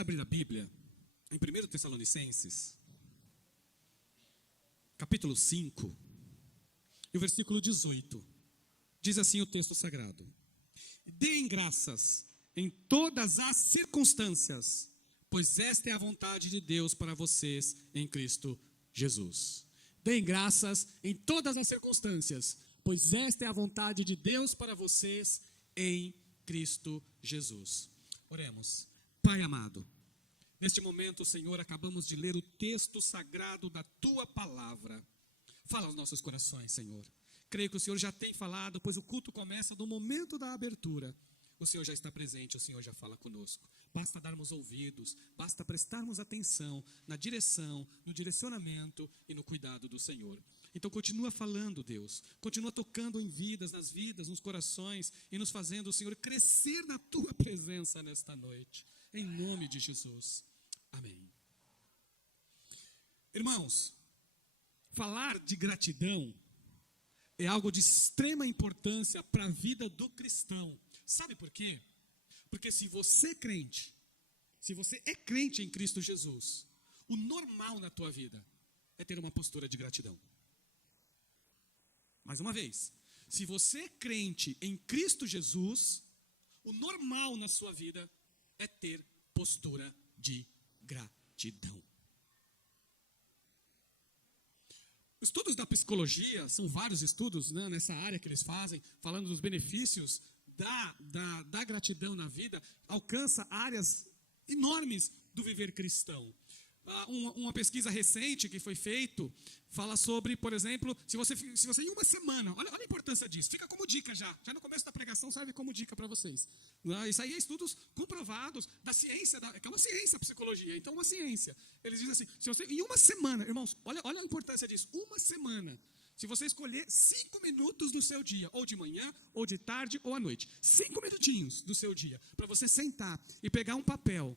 abrir a Bíblia em 1 Tessalonicenses, capítulo 5, e o versículo 18. Diz assim o texto sagrado: deem graças em todas as circunstâncias, pois esta é a vontade de Deus para vocês em Cristo Jesus. Deem graças em todas as circunstâncias, pois esta é a vontade de Deus para vocês em Cristo Jesus. Oremos. Pai amado, neste momento, Senhor, acabamos de ler o texto sagrado da Tua Palavra. Fala aos nossos corações, Senhor. Creio que o Senhor já tem falado, pois o culto começa no momento da abertura. O Senhor já está presente, o Senhor já fala conosco. Basta darmos ouvidos, basta prestarmos atenção na direção, no direcionamento e no cuidado do Senhor. Então continua falando, Deus, continua tocando em vidas, nas vidas, nos corações e nos fazendo, Senhor, crescer na Tua presença nesta noite. Em nome de Jesus. Amém. Irmãos, falar de gratidão é algo de extrema importância para a vida do cristão. Sabe por quê? Porque se você é crente em Cristo Jesus, o normal na tua vida é ter uma postura de gratidão. Mais uma vez, se você é crente em Cristo Jesus, o normal na sua vida é ter postura de gratidão. Estudos da psicologia, são vários estudos, né, nessa área que eles fazem, falando dos benefícios da gratidão na vida, alcança áreas enormes do viver cristão. Uma pesquisa recente que foi feita fala sobre, por exemplo, se você em uma semana, olha a importância disso, fica como dica já no começo da pregação serve como dica para vocês. Isso aí é estudos comprovados da ciência, que é uma ciência a psicologia, então uma ciência. Eles dizem assim, se você em uma semana, irmãos, olha a importância disso, uma semana, se você escolher 5 minutos do seu dia, ou de manhã, ou de tarde, ou à noite, 5 minutinhos do seu dia, para você sentar e pegar um papel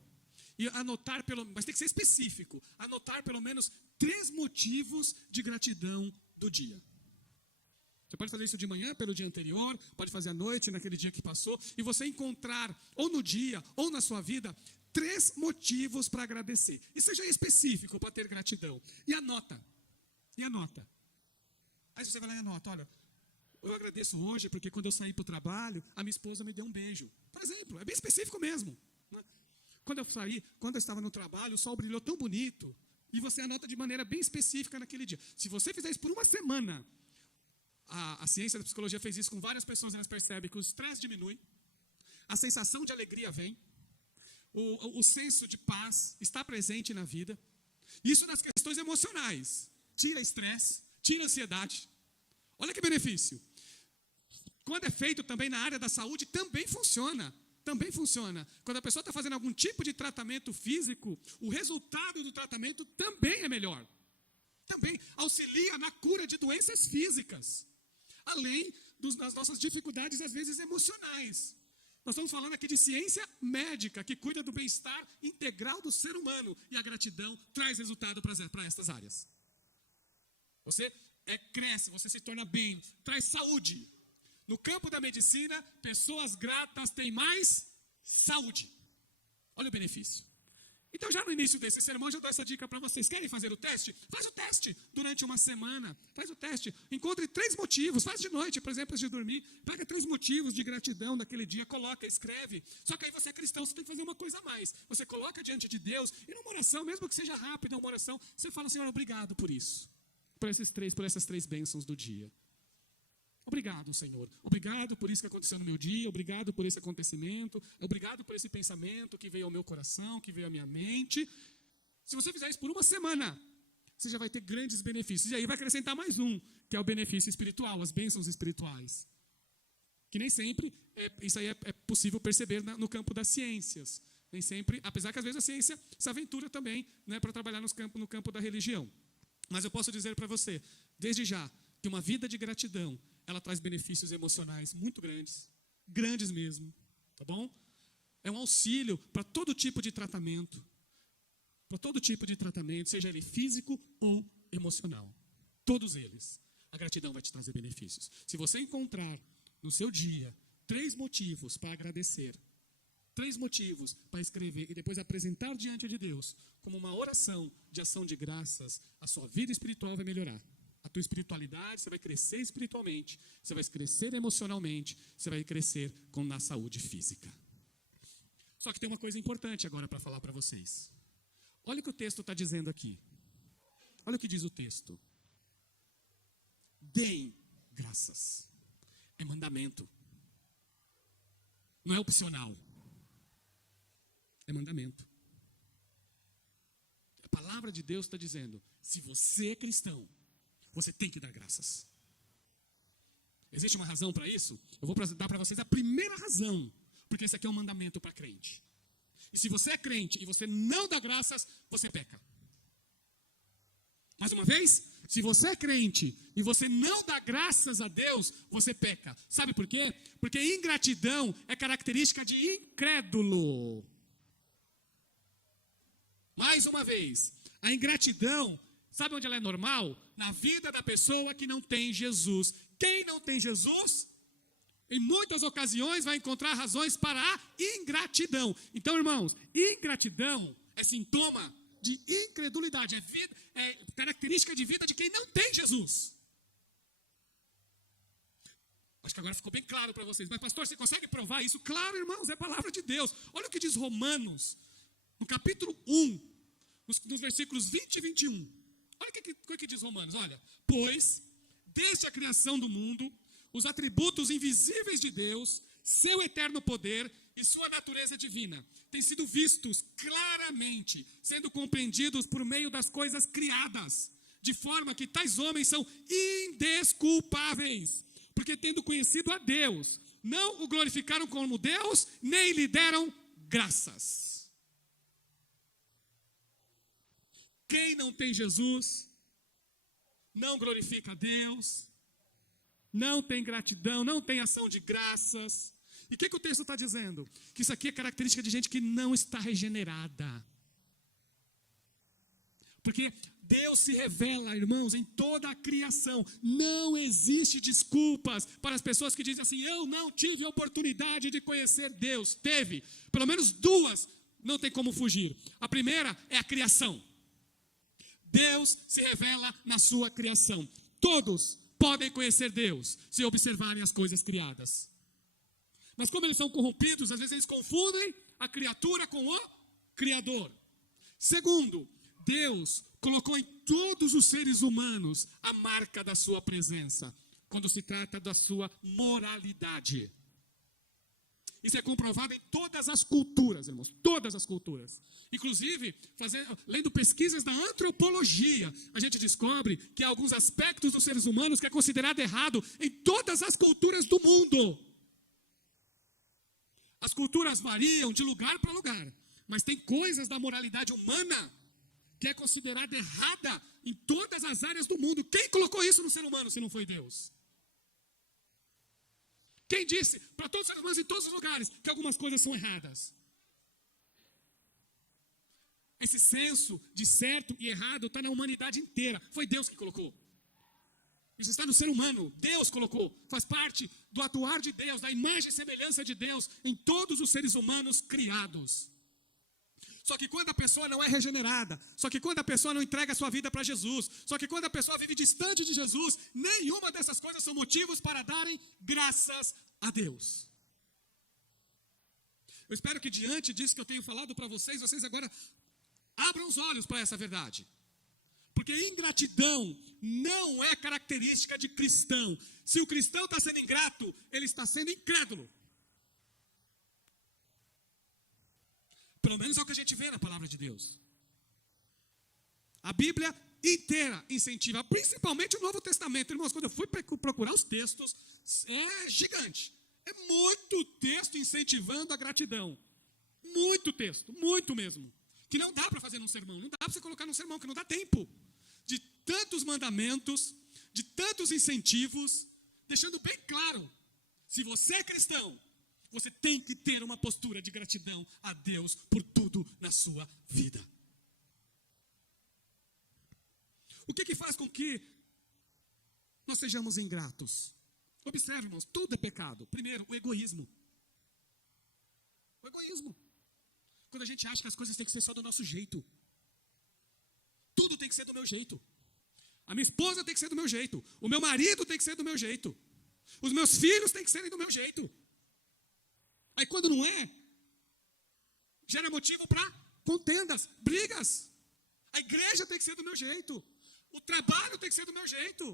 e anotar, mas tem que ser específico, anotar pelo menos 3 motivos de gratidão do dia. Você pode fazer isso de manhã, pelo dia anterior, pode fazer à noite, naquele dia que passou, e você encontrar, ou no dia, ou na sua vida, 3 motivos para agradecer. E seja específico para ter gratidão. E anota. Aí você vai lá e anota, olha, eu agradeço hoje porque quando eu saí para o trabalho, a minha esposa me deu um beijo. Por exemplo, é bem específico mesmo, né? Quando eu estava no trabalho, o sol brilhou tão bonito. E você anota de maneira bem específica naquele dia. Se você fizer isso por uma semana, a ciência da psicologia fez isso com várias pessoas, elas percebem que o estresse diminui, a sensação de alegria vem, o senso de paz está presente na vida. Isso nas questões emocionais. Tira estresse, tira ansiedade. Olha que benefício. Quando é feito também na área da saúde, também funciona. Quando a pessoa está fazendo algum tipo de tratamento físico, o resultado do tratamento também é melhor. Também auxilia na cura de doenças físicas. Além das nossas dificuldades, às vezes, emocionais. Nós estamos falando aqui de ciência médica, que cuida do bem-estar integral do ser humano. E a gratidão traz resultado para estas áreas. Você cresce, você se torna bem, traz saúde. No campo da medicina, pessoas gratas têm mais saúde. Olha o benefício. Então, já no início desse sermão, já dou essa dica para vocês. Querem fazer o teste? Faz o teste durante uma semana. Faz o teste. Encontre 3 motivos. Faz de noite, por exemplo, antes de dormir. Pega 3 motivos de gratidão daquele dia. Coloca, escreve. Só que aí você é cristão, você tem que fazer uma coisa a mais. Você coloca diante de Deus. E numa oração, mesmo que seja rápida uma oração, você fala, Senhor, obrigado por isso. Por essas 3 bênçãos do dia. Obrigado, Senhor. Obrigado por isso que aconteceu no meu dia. Obrigado por esse acontecimento. Obrigado por esse pensamento que veio ao meu coração, que veio à minha mente. Se você fizer isso por uma semana, você já vai ter grandes benefícios. E aí vai acrescentar mais um, que é o benefício espiritual, as bênçãos espirituais. Que nem sempre isso aí é possível perceber no campo das ciências. Nem sempre, apesar que às vezes a ciência se aventura também, né, para trabalhar no campo da religião. Mas eu posso dizer para você, desde já, que uma vida de gratidão, ela traz benefícios emocionais muito grandes mesmo, tá bom? É um auxílio para todo tipo de tratamento, seja ele físico ou emocional, todos eles. A gratidão vai te trazer benefícios. Se você encontrar no seu dia 3 motivos para agradecer, 3 motivos para escrever e depois apresentar diante de Deus como uma oração de ação de graças, a sua vida espiritual vai melhorar. A tua espiritualidade, você vai crescer espiritualmente, você vai crescer emocionalmente, você vai crescer na saúde física. Só que tem uma coisa importante agora para falar para vocês. Olha o que o texto está dizendo aqui. Olha o que diz o texto. Deem graças. É mandamento. Não é opcional. É mandamento. A palavra de Deus está dizendo, se você é cristão, você tem que dar graças. Existe uma razão para isso? Eu vou dar para vocês a primeira razão, porque esse aqui é um mandamento para crente. E se você é crente e você não dá graças, você peca. Mais uma vez, se você é crente e você não dá graças a Deus, você peca. Sabe por quê? Porque ingratidão é característica de incrédulo. Mais uma vez, a ingratidão, sabe onde ela é normal? Na vida da pessoa que não tem Jesus. Quem não tem Jesus, em muitas ocasiões vai encontrar razões para a ingratidão. Então, irmãos, ingratidão é sintoma de incredulidade, é característica de vida de quem não tem Jesus. Acho que agora ficou bem claro para vocês. Mas pastor, você consegue provar isso? Claro, irmãos, é a palavra de Deus. Olha o que diz Romanos, no capítulo 1, nos versículos 20 e 21. Olha o que diz Romanos, olha. Pois, desde a criação do mundo, os atributos invisíveis de Deus, seu eterno poder e sua natureza divina têm sido vistos claramente, sendo compreendidos por meio das coisas criadas, de forma que tais homens são indesculpáveis, porque tendo conhecido a Deus, não o glorificaram como Deus, nem lhe deram graças. Quem não tem Jesus, não glorifica a Deus, não tem gratidão, não tem ação de graças. E o que o texto está dizendo? Que isso aqui é característica de gente que não está regenerada. Porque Deus se revela, irmãos, em toda a criação. Não existe desculpas para as pessoas que dizem assim, eu não tive a oportunidade de conhecer Deus. Teve, pelo menos 2, não tem como fugir. A primeira é a criação. Deus se revela na sua criação. Todos podem conhecer Deus se observarem as coisas criadas. Mas como eles são corrompidos, às vezes eles confundem a criatura com o Criador. Segundo, Deus colocou em todos os seres humanos a marca da sua presença, quando se trata da sua moralidade. Isso é comprovado em todas as culturas, irmãos, todas as culturas. Inclusive, lendo pesquisas da antropologia, a gente descobre que há alguns aspectos dos seres humanos que é considerado errado em todas as culturas do mundo. As culturas variam de lugar para lugar, mas tem coisas da moralidade humana que é considerada errada em todas as áreas do mundo. Quem colocou isso no ser humano se não foi Deus? Quem disse para todos os seres humanos em todos os lugares que algumas coisas são erradas? Esse senso de certo e errado está na humanidade inteira. Foi Deus que colocou. Isso está no ser humano. Deus colocou. Faz parte do atuar de Deus, da imagem e semelhança de Deus em todos os seres humanos criados. Só que quando a pessoa não é regenerada, só que quando a pessoa não entrega a sua vida para Jesus, só que quando a pessoa vive distante de Jesus, nenhuma dessas coisas são motivos para darem graças a Deus. Eu espero que diante disso que eu tenho falado para vocês, vocês agora abram os olhos para essa verdade. Porque ingratidão não é característica de cristão. Se o cristão está sendo ingrato, ele está sendo incrédulo. Pelo menos é o que a gente vê na palavra de Deus. A Bíblia inteira incentiva, principalmente o Novo Testamento. Irmãos, quando eu fui procurar os textos, é gigante. É muito texto incentivando a gratidão. Muito texto, muito mesmo. Que não dá para fazer num sermão, não dá para você colocar num sermão, que não dá tempo. De tantos mandamentos, de tantos incentivos, deixando bem claro, se você é cristão, você tem que ter uma postura de gratidão a Deus por tudo na sua vida. O que faz com que nós sejamos ingratos? Observe, irmãos, tudo é pecado. Primeiro, o egoísmo. O egoísmo. Quando a gente acha que as coisas têm que ser só do nosso jeito. Tudo tem que ser do meu jeito. A minha esposa tem que ser do meu jeito. O meu marido tem que ser do meu jeito. Os meus filhos têm que serem do meu jeito. Aí quando não é, gera motivo para contendas, brigas. A igreja tem que ser do meu jeito. O trabalho tem que ser do meu jeito.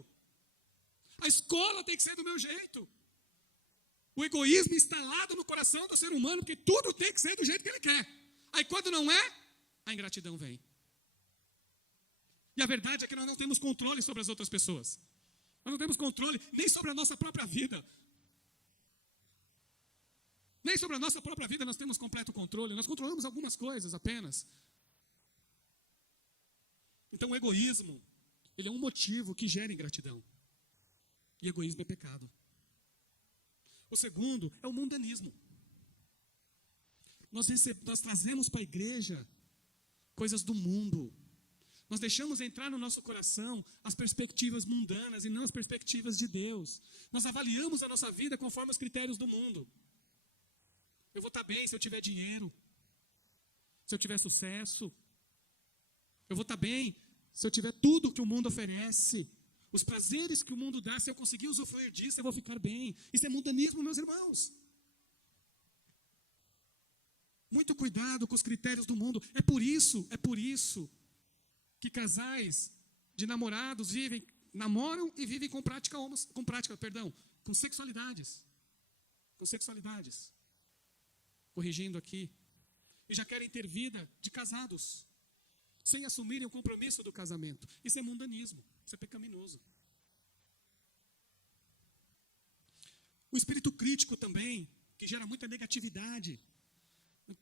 A escola tem que ser do meu jeito. O egoísmo instalado no coração do ser humano, porque tudo tem que ser do jeito que ele quer. Aí quando não é, a ingratidão vem. E a verdade é que nós não temos controle sobre as outras pessoas. Nós não temos controle nem sobre a nossa própria vida. Nem sobre a nossa própria vida nós temos completo controle. Nós controlamos algumas coisas apenas. Então o egoísmo, ele é um motivo que gera ingratidão. E egoísmo é pecado. O segundo é o mundanismo. Nós trazemos para a igreja coisas do mundo. Nós deixamos entrar no nosso coração as perspectivas mundanas e não as perspectivas de Deus. Nós avaliamos a nossa vida conforme os critérios do mundo. Eu vou estar bem se eu tiver dinheiro, se eu tiver sucesso. Eu vou estar bem se eu tiver tudo que o mundo oferece. Os prazeres que o mundo dá, se eu conseguir usufruir disso, eu vou ficar bem. Isso é mundanismo, meus irmãos. Muito cuidado com os critérios do mundo. É por isso que casais de namorados namoram e vivem com sexualidades. Com sexualidades. Corrigindo aqui. E já querem ter vida de casados, sem assumirem o compromisso do casamento. Isso é mundanismo, isso é pecaminoso. O espírito crítico também, que gera muita negatividade.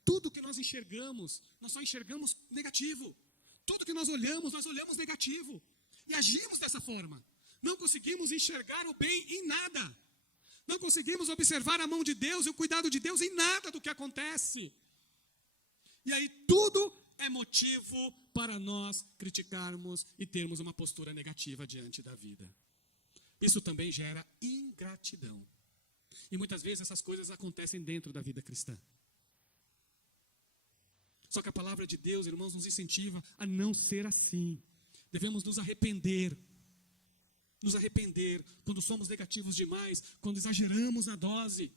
Tudo que nós enxergamos, nós só enxergamos negativo. Tudo que nós olhamos negativo. E agimos dessa forma. Não conseguimos enxergar o bem em nada. Não conseguimos observar a mão de Deus e o cuidado de Deus em nada do que acontece. E aí tudo é motivo para nós criticarmos e termos uma postura negativa diante da vida. Isso também gera ingratidão. E muitas vezes essas coisas acontecem dentro da vida cristã. Só que a palavra de Deus, irmãos, nos incentiva a não ser assim. Devemos nos arrepender. Nos arrepender quando somos negativos demais, quando exageramos a dose.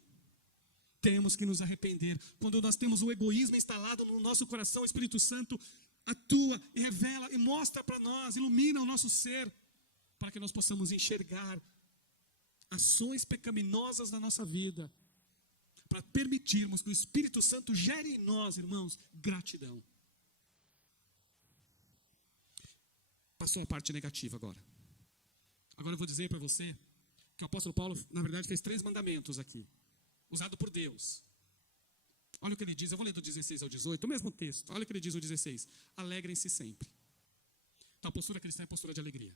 Temos que nos arrepender. Quando nós temos o egoísmo instalado no nosso coração, o Espírito Santo atua e revela e mostra para nós, ilumina o nosso ser, para que nós possamos enxergar ações pecaminosas na nossa vida, para permitirmos que o Espírito Santo gere em nós, irmãos, gratidão. Passou a parte negativa agora. Agora eu vou dizer para você que o apóstolo Paulo, na verdade, fez 3 mandamentos aqui, usado por Deus. Olha o que ele diz, eu vou ler do 16 ao 18, o mesmo texto. Olha o que ele diz no 16. Alegrem-se sempre. Então a postura cristã é a postura de alegria.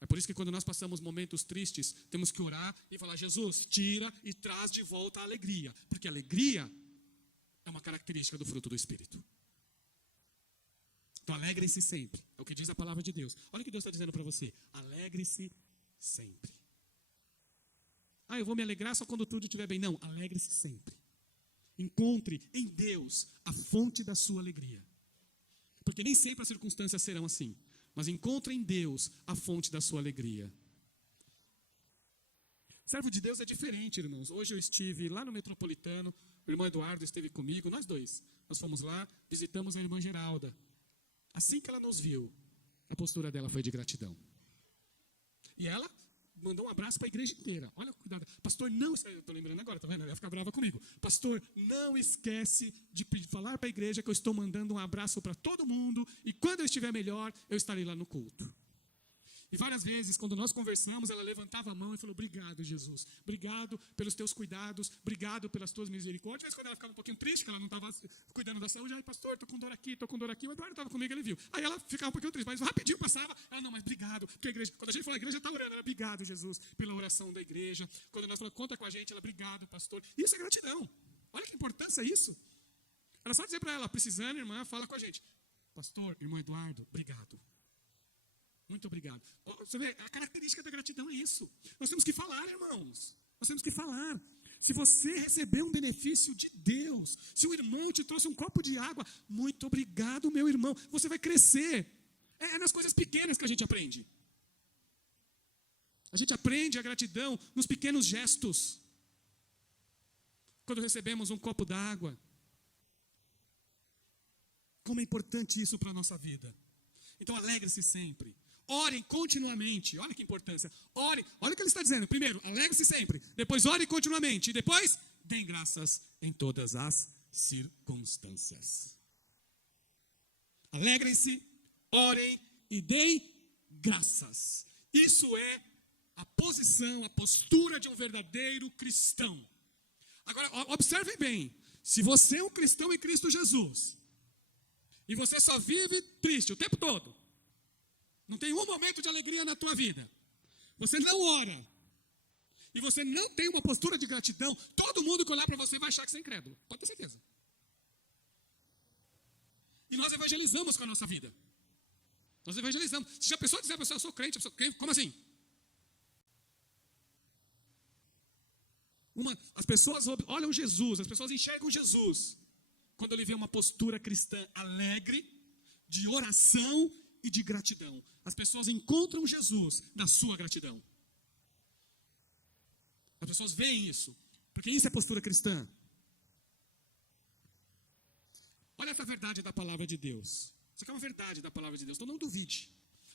É por isso que quando nós passamos momentos tristes, temos que orar e falar: Jesus, tira e traz de volta a alegria. Porque a alegria é uma característica do fruto do Espírito. Então alegrem-se sempre. É o que diz a palavra de Deus. Olha o que Deus está dizendo para você. Alegre-se sempre. Eu vou me alegrar só quando tudo estiver bem. Não, alegre-se sempre. Encontre em Deus a fonte da sua alegria. Porque nem sempre as circunstâncias serão assim. Mas encontre em Deus a fonte da sua alegria. Servo de Deus é diferente, irmãos. Hoje eu estive lá no Metropolitano, o irmão Eduardo esteve comigo, nós dois. Nós fomos lá, visitamos a irmã Geralda. Assim que ela nos viu, a postura dela foi de gratidão. E ela mandou um abraço para a igreja inteira. Olha, cuidado. Pastor, não... Eu estou lembrando agora, tá vendo? Ela ia ficar brava comigo. Pastor, não esquece de falar para a igreja que eu estou mandando um abraço para todo mundo e quando eu estiver melhor, eu estarei lá no culto. E várias vezes, quando nós conversamos, ela levantava a mão e falou: obrigado, Jesus. Obrigado pelos teus cuidados. Obrigado pelas tuas misericórdias. Às vezes, quando ela ficava um pouquinho triste, que ela não estava cuidando da saúde, pastor, estou com dor aqui, estou com dor aqui. O Eduardo estava comigo, ele viu. Aí ela ficava um pouquinho triste, mas rapidinho passava. Ela: não, mas obrigado. Porque a igreja, quando a gente fala, a igreja está orando. Ela: obrigado, Jesus, pela oração da igreja. Quando nós falamos, conta com a gente, ela: obrigado, pastor. Isso é gratidão. Olha que importância isso. Era só dizer para ela: precisando, irmã, fala com a gente. Pastor, irmão Eduardo, obrigado. Muito obrigado. Você vê, a característica da gratidão é isso. Nós temos que falar, irmãos. Nós temos que falar. Se você recebeu um benefício de Deus, se o irmão te trouxe um copo de água, muito obrigado, meu irmão. Você vai crescer. É nas coisas pequenas que a gente aprende. A gente aprende a gratidão nos pequenos gestos. Quando recebemos um copo d'água. Como é importante isso para a nossa vida. Então alegre-se sempre. Orem continuamente. Olha que importância. Ore. Olha o que ele está dizendo. Primeiro, alegre-se sempre. Depois, ore continuamente. E depois, deem graças em todas as circunstâncias. Alegrem-se, orem e deem graças. Isso é a posição, a postura de um verdadeiro cristão. Agora, observem bem. Se você é um cristão em Cristo Jesus, e você só vive triste o tempo todo, não tem um momento de alegria na tua vida, você não ora, e você não tem uma postura de gratidão, todo mundo que olhar para você vai achar que você é incrédulo, pode ter certeza. E nós evangelizamos com a nossa vida. Nós evangelizamos. Se a pessoa dizer para você, eu sou crente, como assim? As pessoas olham Jesus, as pessoas enxergam Jesus quando ele vê uma postura cristã alegre, de oração e de gratidão. As pessoas encontram Jesus na sua gratidão. As pessoas veem isso, porque isso é postura cristã. Olha essa verdade da palavra de Deus. Isso aqui é uma verdade da palavra de Deus, então não duvide.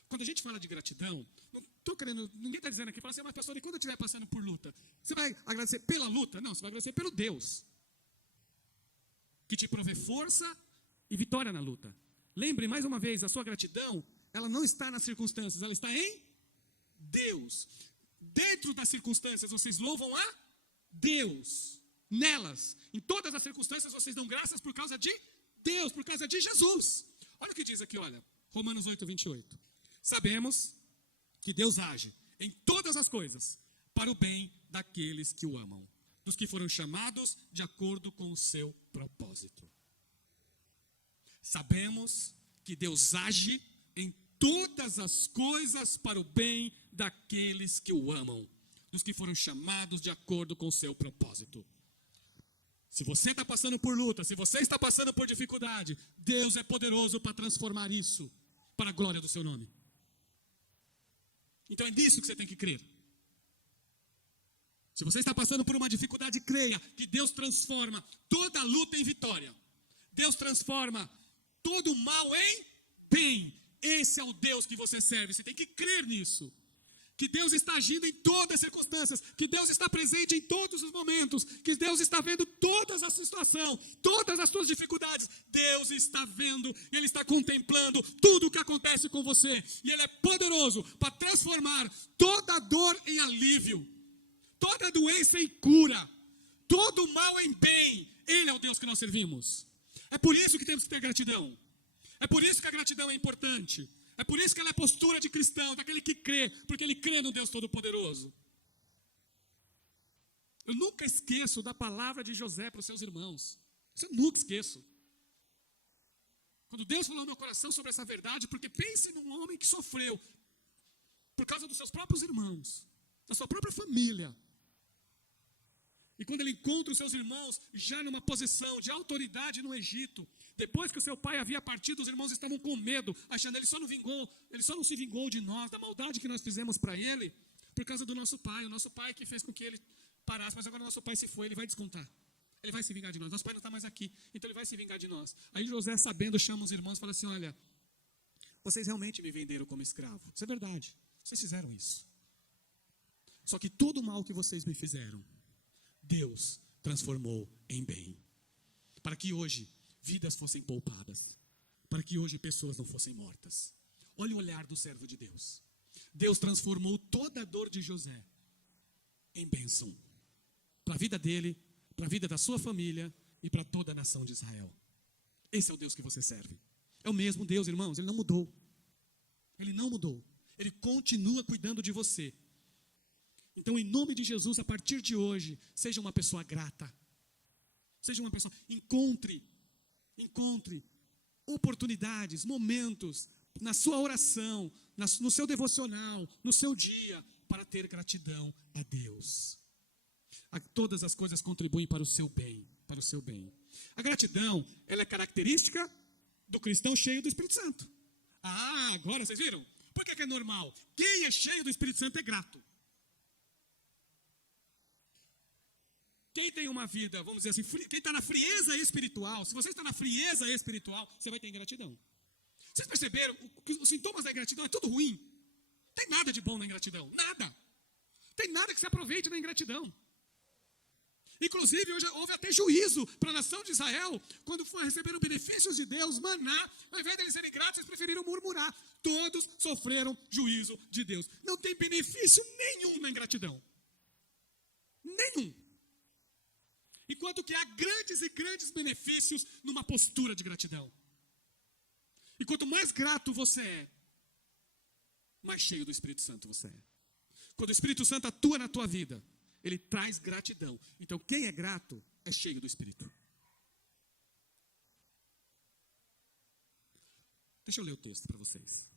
Quando a gente fala de gratidão, não estou querendo, ninguém está dizendo aqui, fala assim, mas pastor, e quando eu estiver passando por luta, você vai agradecer pela luta? Não, você vai agradecer pelo Deus, que te provê força e vitória na luta. Lembre, mais uma vez, a sua gratidão, ela não está nas circunstâncias, ela está em Deus. Dentro das circunstâncias, vocês louvam a Deus. Nelas, em todas as circunstâncias, vocês dão graças por causa de Deus, por causa de Jesus. Olha o que diz aqui, olha, Romanos 8, 28. Sabemos que Deus age em todas as coisas para o bem daqueles que o amam, dos que foram chamados de acordo com o seu propósito. Sabemos que Deus age em todas as coisas para o bem daqueles que o amam, dos que foram chamados de acordo com o seu propósito. Se você está passando por luta, se você está passando por dificuldade, Deus é poderoso para transformar isso para a glória do seu nome. Então é nisso que você tem que crer. Se você está passando por uma dificuldade, creia que Deus transforma toda a luta em vitória. Deus transforma todo o mal em bem. Esse é o Deus que você serve. Você tem que crer nisso. Que Deus está agindo em todas as circunstâncias. Que Deus está presente em todos os momentos. Que Deus está vendo todas as situações, todas as suas dificuldades. Deus está vendo, Ele está contemplando tudo o que acontece com você. E Ele é poderoso para transformar toda dor em alívio, toda doença em cura, todo mal em bem. Ele é o Deus que nós servimos. É por isso que temos que ter gratidão. É por isso que a gratidão é importante. É por isso que ela é postura de cristão, daquele que crê, porque ele crê no Deus Todo-Poderoso. Eu nunca esqueço da palavra de José para os seus irmãos. Isso eu nunca esqueço. Quando Deus falou no meu coração sobre essa verdade, porque pense num homem que sofreu por causa dos seus próprios irmãos, da sua própria família. E quando ele encontra os seus irmãos já numa posição de autoridade no Egito, depois que o seu pai havia partido, os irmãos estavam com medo, achando que ele só não se vingou de nós, da maldade que nós fizemos para ele, por causa do nosso pai. O nosso pai que fez com que ele parasse, mas agora o nosso pai se foi, ele vai descontar. Ele vai se vingar de nós. Nosso pai não está mais aqui, então ele vai se vingar de nós. Aí José, sabendo, chama os irmãos e fala assim, olha, vocês realmente me venderam como escravo. Isso é verdade, vocês fizeram isso. Só que todo o mal que vocês me fizeram, Deus transformou em bem. Para que hoje vidas fossem poupadas. Para que hoje pessoas não fossem mortas. Olha o olhar do servo de Deus. Deus transformou toda a dor de José em bênção. Para a vida dele, para a vida da sua família e para toda a nação de Israel. Esse é o Deus que você serve. É o mesmo Deus, irmãos, ele não mudou. Ele não mudou. Ele continua cuidando de você. Então, em nome de Jesus, a partir de hoje, seja uma pessoa grata. Seja uma pessoa, encontre oportunidades, momentos na sua oração, no seu devocional, no seu dia, para ter gratidão a Deus. Todas as coisas contribuem para o seu bem, para o seu bem. A gratidão, ela é característica do cristão cheio do Espírito Santo. Ah, agora vocês viram? Por que é normal? Quem é cheio do Espírito Santo é grato. Quem tem uma vida, vamos dizer assim, quem está na frieza espiritual, se você está na frieza espiritual, você vai ter ingratidão. Vocês perceberam que os sintomas da ingratidão é tudo ruim? Não tem nada de bom na ingratidão, nada. Tem nada que se aproveite na ingratidão. Inclusive, hoje houve até juízo para a nação de Israel, quando receberam benefícios de Deus, maná, ao invés de eles serem gratos, eles preferiram murmurar. Todos sofreram juízo de Deus. Não tem benefício nenhum na ingratidão. Nenhum. Enquanto que há grandes e grandes benefícios numa postura de gratidão. E quanto mais grato você é, mais cheio do Espírito Santo você é. Quando o Espírito Santo atua na tua vida, ele traz gratidão. Então, quem é grato é cheio do Espírito. Deixa eu ler o texto para vocês.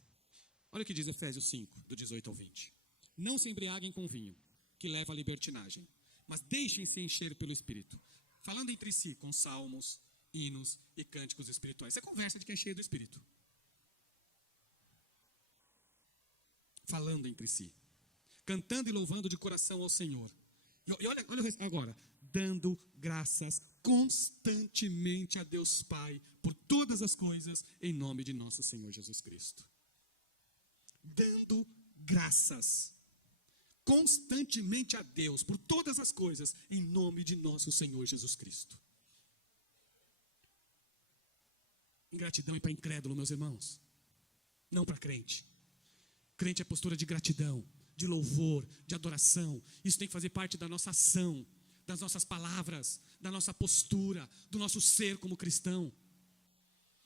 Olha o que diz Efésios 5, do 18 ao 20. Não se embriaguem com vinho, que leva à libertinagem, mas deixem-se encher pelo Espírito, falando entre si com salmos, hinos e cânticos espirituais. Isso é conversa de quem é cheio do Espírito. Falando entre si, cantando e louvando de coração ao Senhor. E olha agora, dando graças constantemente a Deus Pai por todas as coisas em nome de nosso Senhor Jesus Cristo. Dando graças constantemente a Deus por todas as coisas em nome de nosso Senhor Jesus Cristo. Ingratidão é para incrédulo, meus irmãos, não para crente. Crente é postura de gratidão, de louvor, de adoração. Isso tem que fazer parte da nossa ação, das nossas palavras, da nossa postura, do nosso ser como cristão.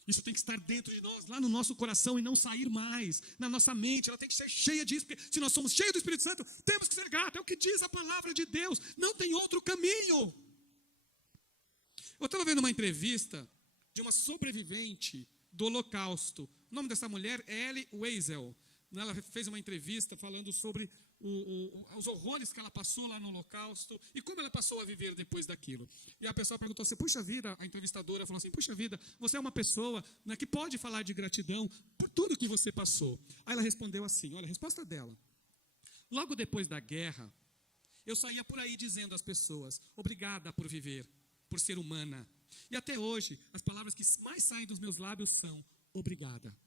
Isso tem que estar dentro de nós, lá no nosso coração e não sair mais. Na nossa mente, ela tem que ser cheia disso, porque se nós somos cheios do Espírito Santo, temos que ser gratos. É o que diz a palavra de Deus. Não tem outro caminho. Eu estava vendo uma entrevista de uma sobrevivente do Holocausto. O nome dessa mulher é Elie Wiesel. Ela fez uma entrevista falando sobre os horrores que ela passou lá no Holocausto e como ela passou a viver depois daquilo. E a pessoa perguntou assim, puxa vida, a entrevistadora falou assim, puxa vida, você é uma pessoa, né, que pode falar de gratidão por tudo que você passou. Aí ela respondeu assim, olha a resposta dela. Logo depois da guerra, eu saía por aí dizendo às pessoas, obrigada por viver, por ser humana. E até hoje, as palavras que mais saem dos meus lábios são, obrigada.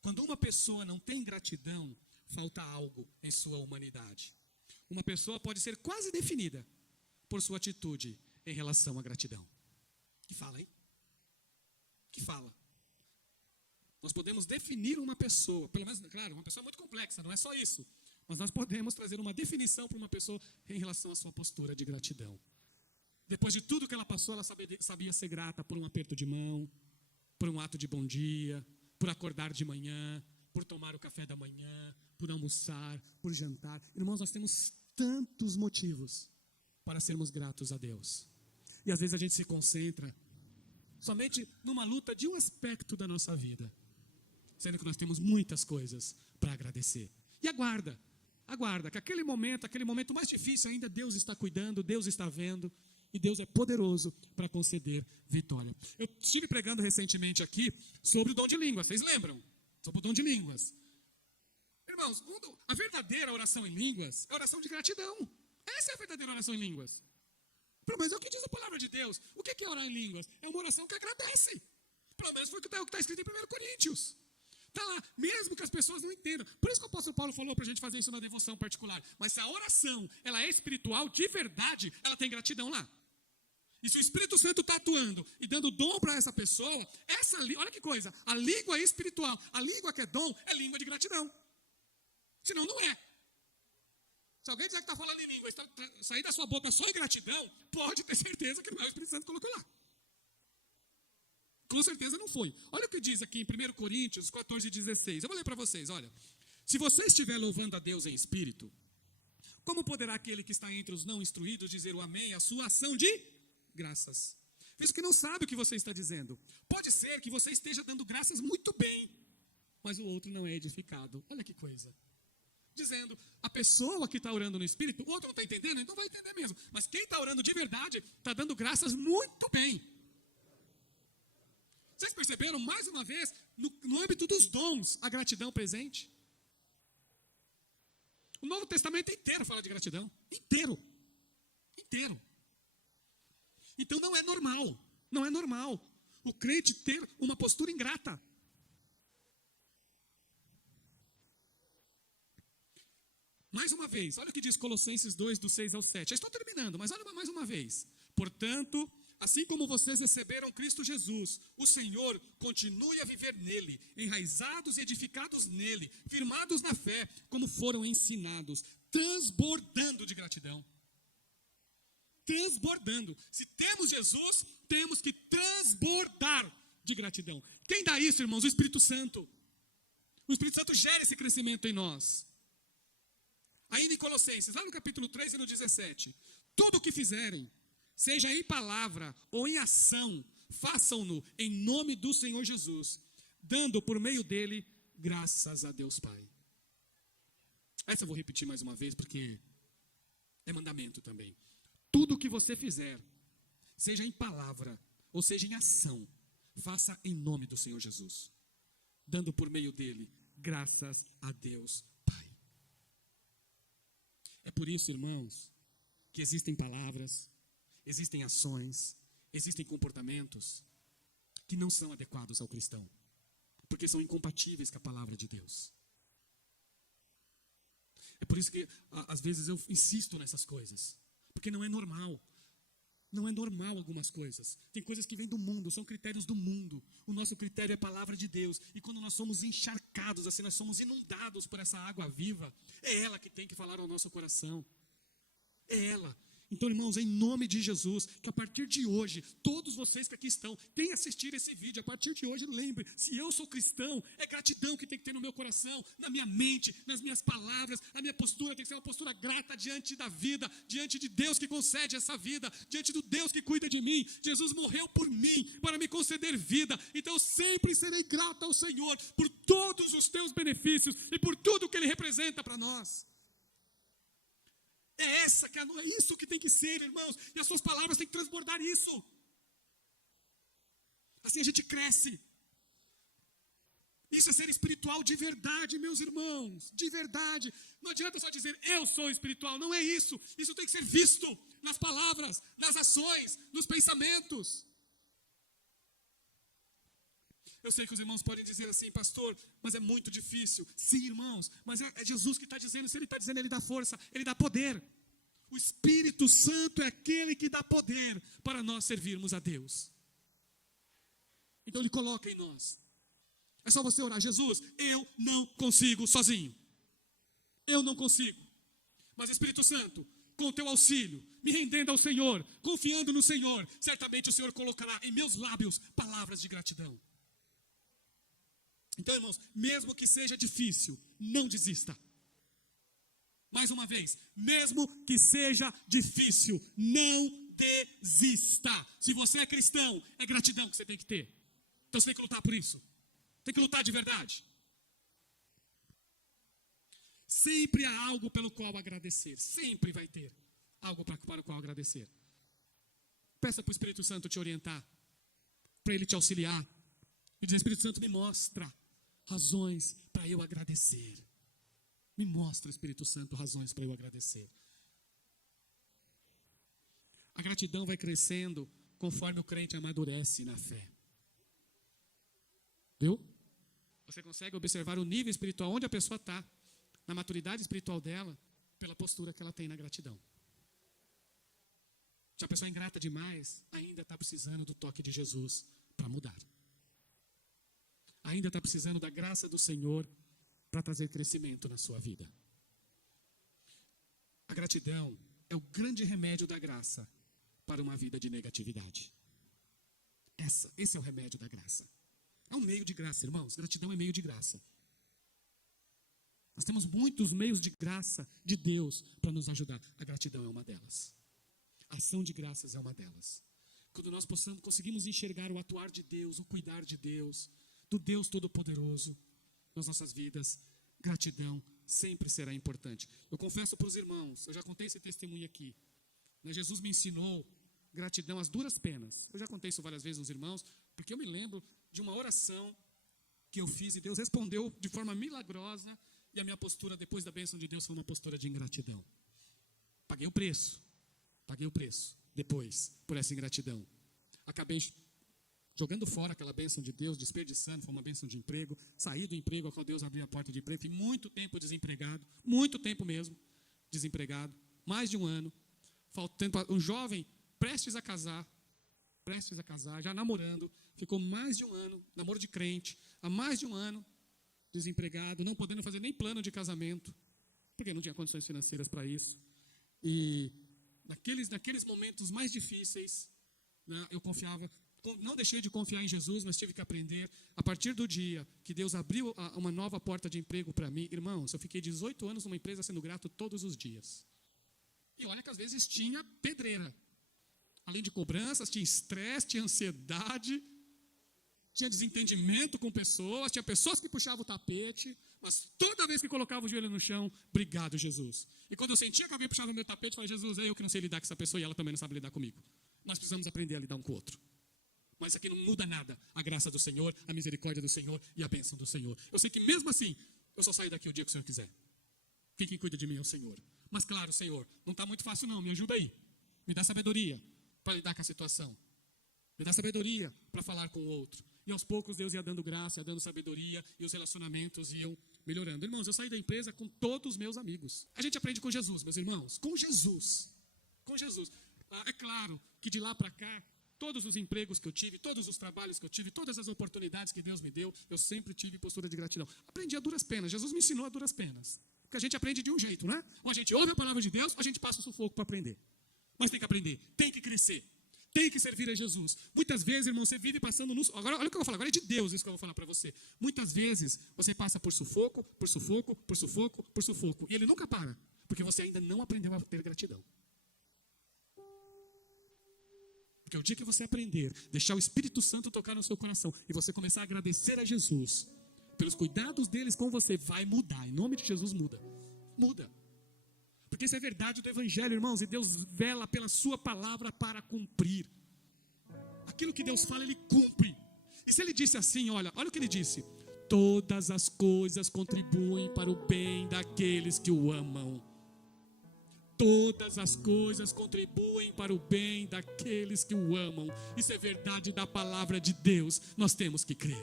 Quando uma pessoa não tem gratidão, falta algo em sua humanidade. Uma pessoa pode ser quase definida por sua atitude em relação à gratidão. Que fala, hein? Que fala. Nós podemos definir uma pessoa, pelo menos, claro, uma pessoa muito complexa, não é só isso. Mas nós podemos trazer uma definição para uma pessoa em relação à sua postura de gratidão. Depois de tudo que ela passou, ela sabia ser grata por um aperto de mão, por um ato de bom dia, por acordar de manhã, por tomar o café da manhã, por almoçar, por jantar. Irmãos, nós temos tantos motivos para sermos gratos a Deus. E às vezes a gente se concentra somente numa luta de um aspecto da nossa vida, sendo que nós temos muitas coisas para agradecer. E aguarda, que aquele momento mais difícil ainda, Deus está cuidando, Deus está vendo, e Deus é poderoso para conceder vitória. Eu estive pregando recentemente aqui sobre o dom de línguas, vocês lembram? Sobre o dom de línguas. Irmãos, a verdadeira oração em línguas é a oração de gratidão. Essa é a verdadeira oração em línguas. Mas é o que diz a palavra de Deus. O que é orar em línguas? É uma oração que agradece. Pelo menos foi o que está escrito em 1 Coríntios. Está lá, mesmo que as pessoas não entendam. Por isso que o apóstolo Paulo falou para a gente fazer isso na devoção particular. Mas se a oração ela é espiritual, de verdade, ela tem gratidão lá. E se o Espírito Santo está atuando e dando dom para essa pessoa, olha que coisa, a língua espiritual, a língua que é dom, é língua de gratidão. Senão não é. Se alguém dizer que está falando em língua e sair da sua boca só em gratidão, pode ter certeza que não é o Espírito Santo que colocou lá. Com certeza não foi. Olha o que diz aqui em 1 Coríntios 14:16. Eu vou ler para vocês, olha. Se você estiver louvando a Deus em espírito, como poderá aquele que está entre os não instruídos dizer o amém à sua ação de graças? Visto que não sabe o que você está dizendo. Pode ser que você esteja dando graças muito bem, mas o outro não é edificado. Olha que coisa. dizendo, a pessoa que está orando no Espírito, o outro não está entendendo, então vai entender mesmo. Mas quem está orando de verdade, está dando graças muito bem. Vocês perceberam, mais uma vez, no âmbito dos dons, a gratidão presente? O Novo Testamento inteiro fala de gratidão. Inteiro. Inteiro. Então não é normal. Não é normal o crente ter uma postura ingrata. Mais uma vez, olha o que diz Colossenses 2, do 6 ao 7. Já estou terminando, mas olha mais uma vez. Portanto, assim como vocês receberam Cristo Jesus, o Senhor, continue a viver nele, enraizados e edificados nele, firmados na fé, como foram ensinados, transbordando de gratidão. Transbordando. Se temos Jesus, temos que transbordar de gratidão. Quem dá isso, irmãos? O Espírito Santo. O Espírito Santo gera esse crescimento em nós. Ainda em Colossenses, lá no capítulo 3 e no 17. Tudo o que fizerem, seja em palavra ou em ação, façam-no em nome do Senhor Jesus, dando por meio dele graças a Deus Pai. Essa eu vou repetir mais uma vez, porque é mandamento também. Tudo o que você fizer, seja em palavra ou seja em ação, faça em nome do Senhor Jesus, dando por meio dele graças a Deus Pai. É por isso, irmãos, que existem palavras, existem ações, existem comportamentos que não são adequados ao cristão, porque são incompatíveis com a palavra de Deus. É por isso que, às vezes, eu insisto nessas coisas, porque não é normal. Não é normal algumas coisas. Tem coisas que vêm do mundo, são critérios do mundo. O nosso critério é a palavra de Deus. E quando nós somos encharcados, assim, nós somos inundados por essa água viva, é ela que tem que falar ao nosso coração. É ela. Então, irmãos, em nome de Jesus, que a partir de hoje, todos vocês que aqui estão, tenham assistido esse vídeo, a partir de hoje, lembre, se eu sou cristão, é gratidão que tem que ter no meu coração, na minha mente, nas minhas palavras, a minha postura tem que ser uma postura grata diante da vida, diante de Deus que concede essa vida, diante do Deus que cuida de mim. Jesus morreu por mim, para me conceder vida, então eu sempre serei grato ao Senhor, por todos os teus benefícios, e por tudo que Ele representa para nós. É isso que tem que ser, irmãos. E as suas palavras têm que transbordar isso. Assim a gente cresce. Isso é ser espiritual de verdade, meus irmãos. De verdade. Não adianta só dizer, eu sou espiritual. Não é isso. Isso tem que ser visto nas palavras, nas ações, nos pensamentos. Eu sei que os irmãos podem dizer assim, pastor, mas é muito difícil. Sim, irmãos, mas é Jesus que está dizendo. Se Ele está dizendo, Ele dá força, Ele dá poder. O Espírito Santo é aquele que dá poder para nós servirmos a Deus. Então Ele coloca em nós. É só você orar, Jesus, eu não consigo sozinho. Eu não consigo. Mas Espírito Santo, com o teu auxílio, me rendendo ao Senhor, confiando no Senhor, certamente o Senhor colocará em meus lábios palavras de gratidão. Então, irmãos, mesmo que seja difícil, não desista. Mais uma vez, mesmo que seja difícil, não desista. Se você é cristão, é gratidão que você tem que ter. Então você tem que lutar por isso. Tem que lutar de verdade. Sempre há algo pelo qual agradecer. Sempre vai ter algo para o qual agradecer. Peça para o Espírito Santo te orientar, para Ele te auxiliar. E diz, Espírito Santo, me mostra razões para eu agradecer. Me mostra, Espírito Santo, razões para eu agradecer. A gratidão vai crescendo conforme o crente amadurece na fé. Viu? Você consegue observar o nível espiritual onde a pessoa está, na maturidade espiritual dela, pela postura que ela tem na gratidão. Se a pessoa é ingrata demais, ainda está precisando do toque de Jesus para mudar. Ainda está precisando da graça do Senhor para trazer crescimento na sua vida. A gratidão é o grande remédio da graça para uma vida de negatividade. Esse é o remédio da graça. É um meio de graça, irmãos. Gratidão é meio de graça. Nós temos muitos meios de graça de Deus para nos ajudar. A gratidão é uma delas. A ação de graças é uma delas. Quando nós conseguimos enxergar o atuar de Deus, o cuidar de Deus, do Deus Todo-Poderoso nas nossas vidas, gratidão sempre será importante. Eu confesso para os irmãos, eu já contei esse testemunho aqui, né? Jesus me ensinou gratidão às duras penas. Eu já contei isso várias vezes aos irmãos, porque eu me lembro de uma oração que eu fiz e Deus respondeu de forma milagrosa, e a minha postura depois da bênção de Deus foi uma postura de ingratidão. Paguei o preço depois por essa ingratidão. Acabei jogando fora aquela bênção de Deus, desperdiçando, foi uma bênção de emprego, saí do emprego, a qual Deus abriu a porta de emprego, fiquei muito tempo desempregado, muito tempo mesmo, desempregado, mais de um ano, faltando, um jovem prestes a casar, já namorando, ficou mais de um ano, namoro de crente, há mais de um ano, desempregado, não podendo fazer nem plano de casamento, porque não tinha condições financeiras para isso. E naqueles momentos mais difíceis, né, eu confiava, não deixei de confiar em Jesus, mas tive que aprender. A partir do dia que Deus abriu uma nova porta de emprego para mim, irmãos, eu fiquei 18 anos numa empresa sendo grato todos os dias. E olha que às vezes tinha pedreira. Além de cobranças, tinha estresse, tinha ansiedade, tinha desentendimento com pessoas, tinha pessoas que puxavam o tapete, mas toda vez que colocava o joelho no chão, obrigado, Jesus. E quando eu sentia que alguém puxava o meu tapete, eu falava, Jesus, é eu que não sei lidar com essa pessoa e ela também não sabe lidar comigo. Nós precisamos aprender a lidar um com o outro. Mas aqui não muda nada. A graça do Senhor, a misericórdia do Senhor e a bênção do Senhor. Eu sei que mesmo assim, eu só saio daqui o dia que o Senhor quiser. Quem cuida de mim é o Senhor. Mas claro, Senhor, não está muito fácil não, me ajuda aí. Me dá sabedoria para lidar com a situação. Me dá sabedoria para falar com o outro. E aos poucos Deus ia dando graça, ia dando sabedoria e os relacionamentos iam melhorando. Irmãos, eu saí da empresa com todos os meus amigos. A gente aprende com Jesus, meus irmãos. Com Jesus. Com Jesus. É claro que de lá para cá, todos os empregos que eu tive, todos os trabalhos que eu tive, todas as oportunidades que Deus me deu, eu sempre tive postura de gratidão. Aprendi a duras penas. Jesus me ensinou a duras penas. Porque a gente aprende de um jeito, não é? Ou a gente ouve a palavra de Deus, ou a gente passa o sufoco para aprender. Mas tem que aprender, tem que crescer, tem que servir a Jesus. Muitas vezes, irmão, você vive passando no... Agora, olha o que eu vou falar, agora é de Deus isso que eu vou falar para você. Muitas vezes, você passa por sufoco, por sufoco, por sufoco, por sufoco. E ele nunca para, porque você ainda não aprendeu a ter gratidão. Porque o dia que você aprender, deixar o Espírito Santo tocar no seu coração, e você começar a agradecer a Jesus, pelos cuidados deles com você, vai mudar. Em nome de Jesus, muda. Muda. Porque isso é verdade do Evangelho, irmãos, e Deus vela pela sua palavra para cumprir. Aquilo que Deus fala, Ele cumpre. E se Ele disse assim, olha o que Ele disse: todas as coisas contribuem para o bem daqueles que o amam. Todas as coisas contribuem para o bem daqueles que o amam. Isso é verdade da palavra de Deus, nós temos que crer.